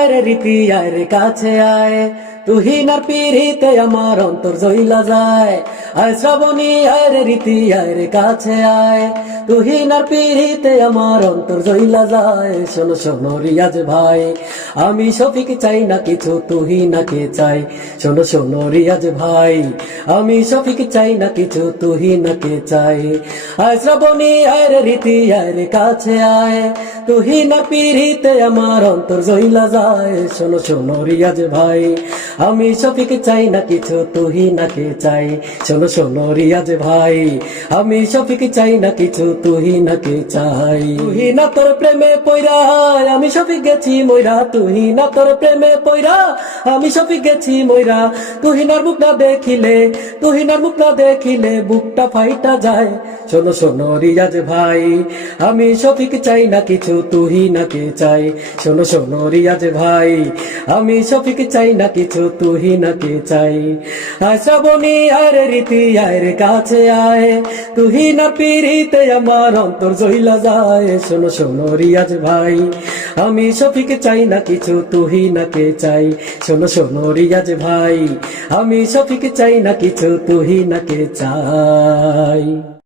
আয় রে রীতি আয় রে কাছে আয়, তুহিনার পিড়িতে আমার অন্তর জইলা যায়। আয় শ্রাবণী আয় রে রীতি আয় রে কাছে আয়, তুহিনার পিড়িতে আমার অন্তর জইলা যায়। শোনো শোনো রিয়াজ ভাই, আমি শফিক চাই না কিছু, তুহিনাকে চাই। শোনো শোনো রিয়াজ ভাই, আমি শফিক চাই না কিছু, তুহিনাকে চাই। আয় শ্রাবণী আয় রে রীতি আয় রে কাছে আয়, তুহিনার পিড়িতে আমার অন্তর জইলা যায়। শোনো শোনো রিয়াজ ভাই, আমি শফিক চাই না কিছু, তুহিনাকে চাই। শোনো শোনো রিয়াজ ভাই, আমি শফিক চাই না কিছু, তুহিনাকে চাই। তুহিনা তোর প্রেমে পইরা আমি শফিক গেছি মইরা, তুহিনা তোর প্রেমে পইরা আমি শফিক গেছি মইরা। তুহিনার মুখ না দেখিলে, তুহিনার মুখ না দেখিলে বুকটা ফাইটা যায়। শোনো শোনো রিয়াজ ভাই, আমি শফিক চাই না কিছু, তুহিনাকে চাই। শোনো শোনো রিয়াজ ভাই, আমি শফিক চাই না কিছু, তুহিনাকে চাই। আয় শ্রাবণী আয় রে রীতি আয় রে কাছে আয়, তুহিনার পিড়িতে আমার অন্তর জইলা যায়। শোনো শোনো রিয়াজ ভাই, আমি শফিক চাই না কিছু, তুহিনাকে চাই। শোনো শোনো রিয়াজ ভাই, আমি শফিক চাই না কিছু, তুহিনাকে চাই।